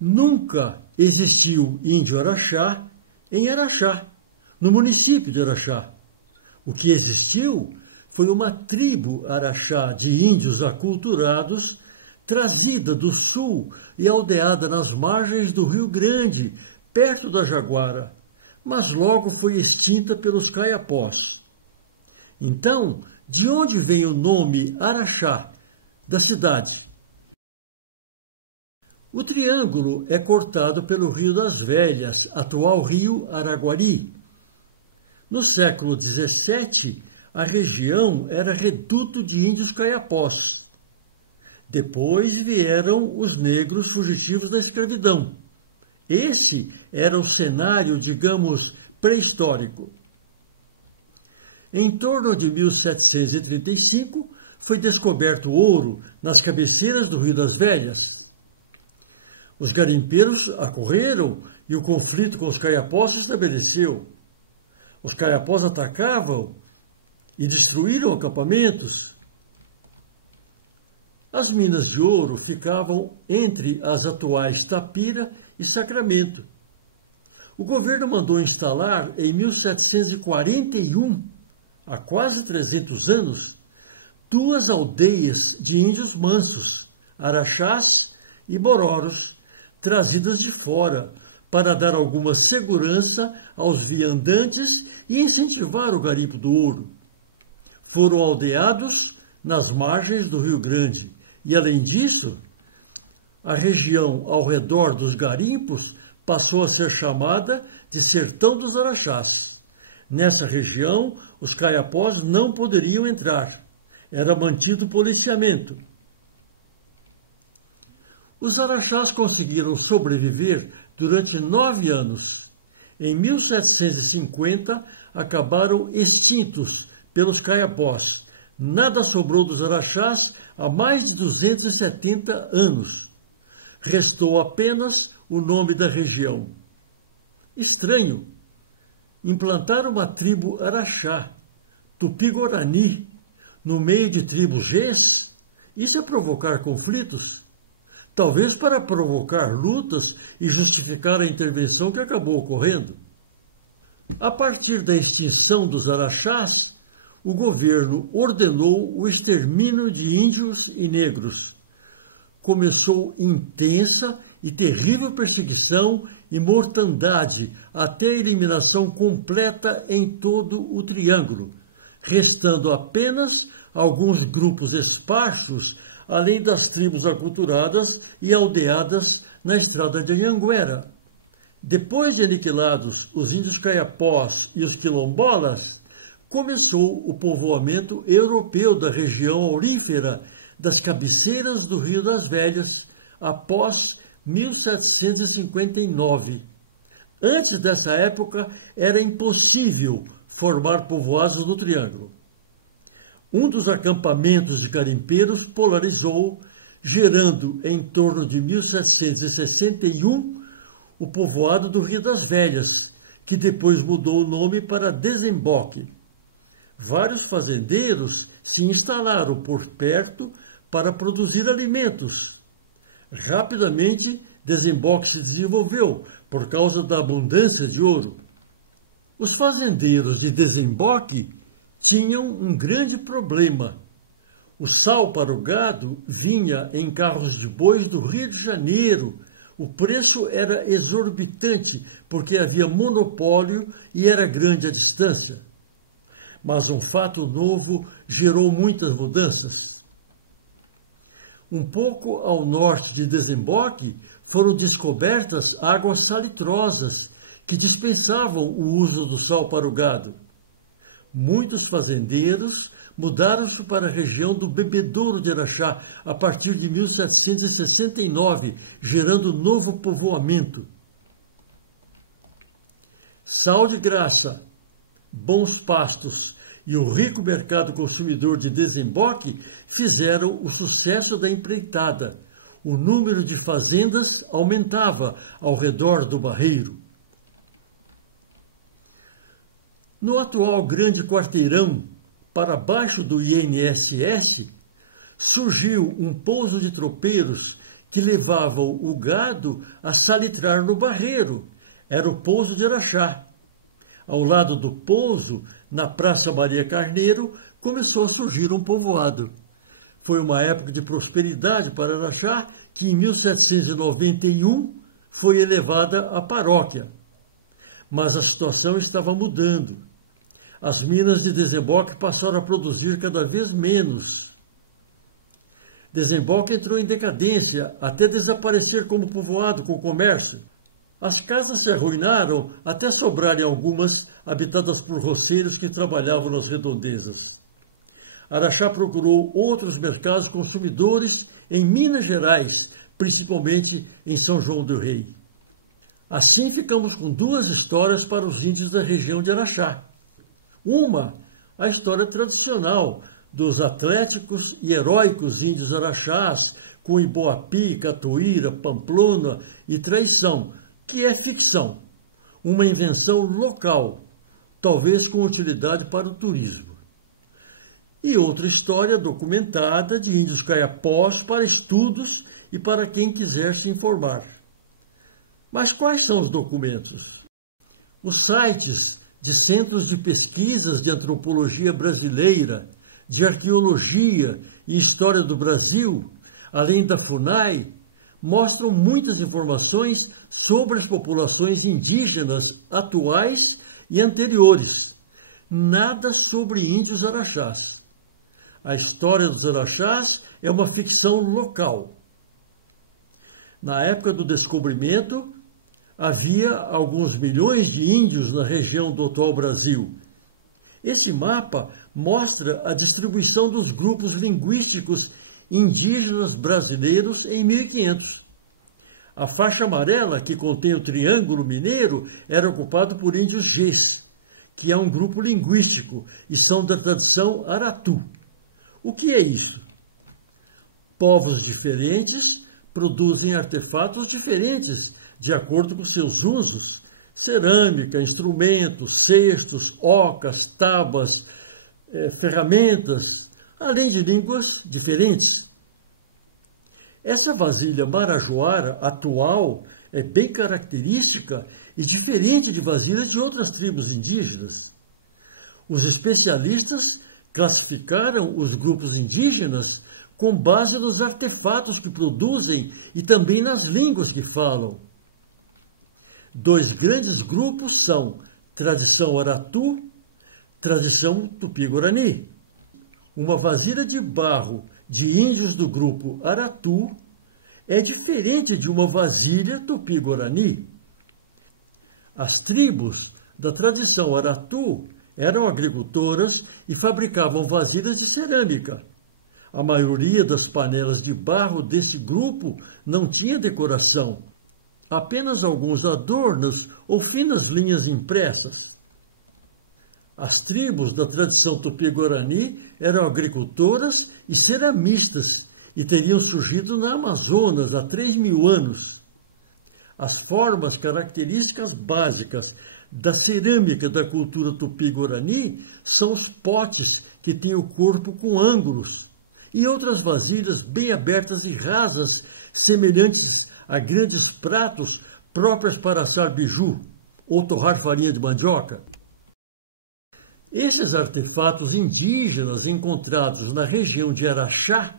Nunca existiu índio Araxá em Araxá, no município de Araxá. O que existiu foi uma tribo Araxá de índios aculturados, trazida do sul e aldeada nas margens do Rio Grande, perto da Jaguara, mas logo foi extinta pelos Caiapós. Então, de onde vem o nome Araxá, da cidade? O triângulo é cortado pelo Rio das Velhas, atual Rio Araguari. No século XVII, a região era reduto de índios caiapós. Depois vieram os negros fugitivos da escravidão. Esse era o cenário, digamos, pré-histórico. Em torno de 1735, foi descoberto ouro nas cabeceiras do Rio das Velhas. Os garimpeiros acorreram e o conflito com os caiapós se estabeleceu. Os caiapós atacavam e destruíram acampamentos. As minas de ouro ficavam entre as atuais Tapira e Sacramento. O governo mandou instalar, em 1741, há quase 300 anos, 2 aldeias de índios mansos, Araxás e Bororos, trazidas de fora, para dar alguma segurança aos viandantes e incentivar o garimpo do ouro. Foram aldeados nas margens do Rio Grande e, além disso, a região ao redor dos garimpos passou a ser chamada de Sertão dos Araxás. Nessa região, os caiapós não poderiam entrar. Era mantido policiamento. Os Araxás conseguiram sobreviver durante 9 anos. Em 1750, acabaram extintos pelos caiapós. Nada sobrou dos Araxás há mais de 270 anos. Restou apenas o nome da região. Estranho. Implantar uma tribo Araxá, Tupi-Guarani, no meio de tribos Gês, isso é provocar conflitos? Talvez para provocar lutas e justificar a intervenção que acabou ocorrendo. A partir da extinção dos Araxás, o governo ordenou o extermínio de índios e negros. Começou intensa e terrível perseguição e mortandade até a eliminação completa em todo o triângulo, restando apenas alguns grupos esparsos, além das tribos aculturadas e aldeadas na estrada de Anhanguera. Depois de aniquilados os índios caiapós e os quilombolas, começou o povoamento europeu da região aurífera das cabeceiras do Rio das Velhas, após 1759. Antes dessa época, era impossível formar povoados no Triângulo. Um dos acampamentos de garimpeiros polarizou, gerando, em torno de 1761, o povoado do Rio das Velhas, que depois mudou o nome para Desemboque. Vários fazendeiros se instalaram por perto para produzir alimentos. Rapidamente, Desemboque se desenvolveu por causa da abundância de ouro. Os fazendeiros de Desemboque tinham um grande problema. O sal para o gado vinha em carros de bois do Rio de Janeiro. O preço era exorbitante porque havia monopólio e era grande a distância. Mas um fato novo gerou muitas mudanças. Um pouco ao norte de Desemboque foram descobertas águas salitrosas que dispensavam o uso do sal para o gado. Muitos fazendeiros mudaram-se para a região do Bebedouro de Araxá a partir de 1769, gerando novo povoamento. Sal de graça, bons pastos e o rico mercado consumidor de Desemboque fizeram o sucesso da empreitada. O número de fazendas aumentava ao redor do barreiro. No atual grande quarteirão, para baixo do INSS, surgiu um pouso de tropeiros que levavam o gado a salitrar no barreiro. Era o pouso de Araxá. Ao lado do pouso, na Praça Maria Carneiro, começou a surgir um povoado. Foi uma época de prosperidade para Araxá, que em 1791 foi elevada a paróquia. Mas a situação estava mudando. As minas de Desemboque passaram a produzir cada vez menos. Desemboque entrou em decadência, até desaparecer como povoado com comércio. As casas se arruinaram até sobrarem algumas habitadas por roceiros que trabalhavam nas redondezas. Araxá procurou outros mercados consumidores em Minas Gerais, principalmente em São João do Rei. Assim ficamos com duas histórias para os índios da região de Araxá. Uma, a história tradicional dos atléticos e heróicos índios araxás, com Iboapi, Catuíra, Pamplona e Traição, que é ficção, uma invenção local, talvez com utilidade para o turismo. E outra história documentada de índios caiapós para estudos e para quem quiser se informar. Mas quais são os documentos? Os sites de centros de pesquisas de antropologia brasileira, de arqueologia e história do Brasil, além da FUNAI, mostram muitas informações sobre as populações indígenas atuais e anteriores. Nada sobre índios araxás. A história dos araxás é uma ficção local. Na época do descobrimento, havia alguns milhões de índios na região do atual Brasil. Esse mapa mostra a distribuição dos grupos linguísticos indígenas brasileiros em 1500. A faixa amarela, que contém o Triângulo Mineiro, era ocupada por índios Gês, que é um grupo linguístico e são da tradição Aratu. O que é isso? Povos diferentes produzem artefatos diferentes de acordo com seus usos: cerâmica, instrumentos, cestos, ocas, tábuas, ferramentas, além de línguas diferentes. Essa vasilha marajoara atual é bem característica e diferente de vasilhas de outras tribos indígenas. Os especialistas classificaram os grupos indígenas com base nos artefatos que produzem e também nas línguas que falam. Dois grandes grupos são tradição Aratu, tradição Tupi-Guarani. Uma vasilha de barro de índios do grupo Aratu é diferente de uma vasilha Tupi-Guarani. As tribos da tradição Aratu eram agricultoras e fabricavam vasilhas de cerâmica. A maioria das panelas de barro desse grupo não tinha decoração, apenas alguns adornos ou finas linhas impressas. As tribos da tradição Tupi-Guarani eram agricultoras e ceramistas e teriam surgido na Amazonas há 3.000 anos. As formas características básicas da cerâmica da cultura Tupi-Guarani são os potes que têm o corpo com ângulos e outras vasilhas bem abertas e rasas, semelhantes a grandes pratos próprias para assar biju ou torrar farinha de mandioca. Esses artefatos indígenas encontrados na região de Araxá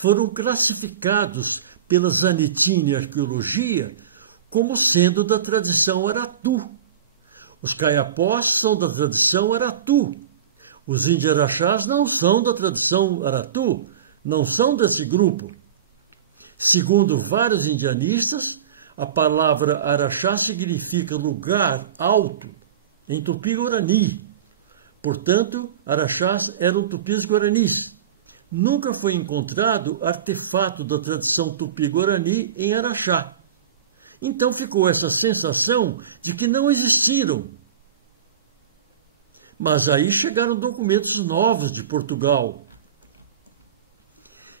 foram classificados pela Zanettin Arqueologia como sendo da tradição Aratu. Os caiapós são da tradição Aratu. Os índios araxás não são da tradição Aratu, não são desse grupo. Segundo vários indianistas, a palavra Araxá significa lugar alto em Tupi-Guarani. Portanto, araxás eram tupis-guaranis. Nunca foi encontrado artefato da tradição Tupi-Guarani em Araxá. Então ficou essa sensação de que não existiram. Mas aí chegaram documentos novos de Portugal.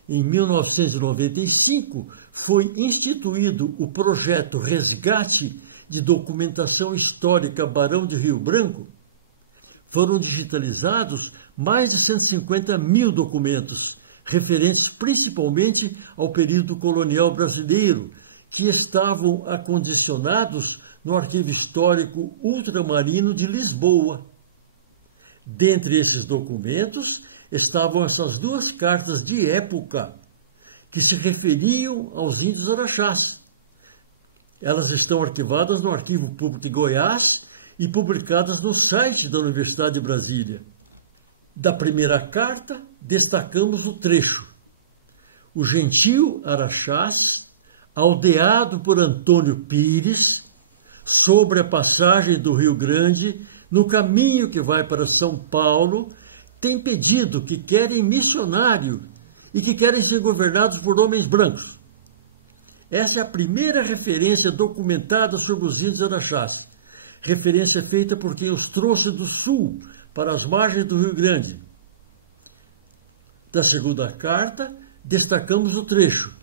Em 1995, foi instituído o projeto Resgate de Documentação Histórica Barão de Rio Branco. foram digitalizados mais de 150 mil documentos, referentes principalmente ao período colonial brasileiro, que estavam acondicionados no Arquivo Histórico Ultramarino de Lisboa. Dentre esses documentos estavam essas duas cartas de época, que se referiam aos índios araxás. Elas estão arquivadas no Arquivo Público de Goiás e publicadas no site da Universidade de Brasília. Da primeira carta, destacamos o trecho: o gentil araxás, aldeado por Antônio Pires, sobre a passagem do Rio Grande, no caminho que vai para São Paulo, tem pedido que querem missionário e que querem ser governados por homens brancos. Essa é a primeira referência documentada sobre os índios araxás, referência feita por quem os trouxe do sul para as margens do Rio Grande. Da segunda carta, destacamos o trecho: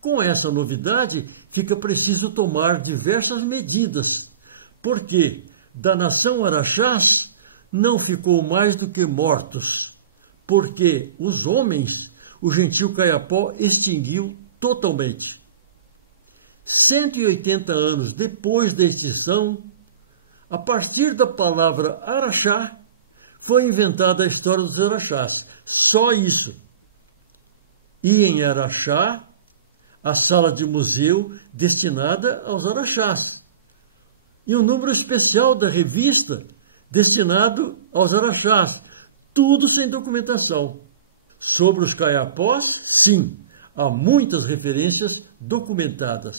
com essa novidade, fica preciso tomar diversas medidas, porque da nação araxás não ficou mais do que mortos, porque os homens o gentil Kayapó extinguiu totalmente. 180 anos depois da extinção, a partir da palavra araxá, foi inventada a história dos araxás. Só isso. E em Araxá, a sala de museu destinada aos araxás. E um número especial da revista destinado aos araxás. Tudo sem documentação. Sobre os Kayapós, sim, há muitas referências documentadas.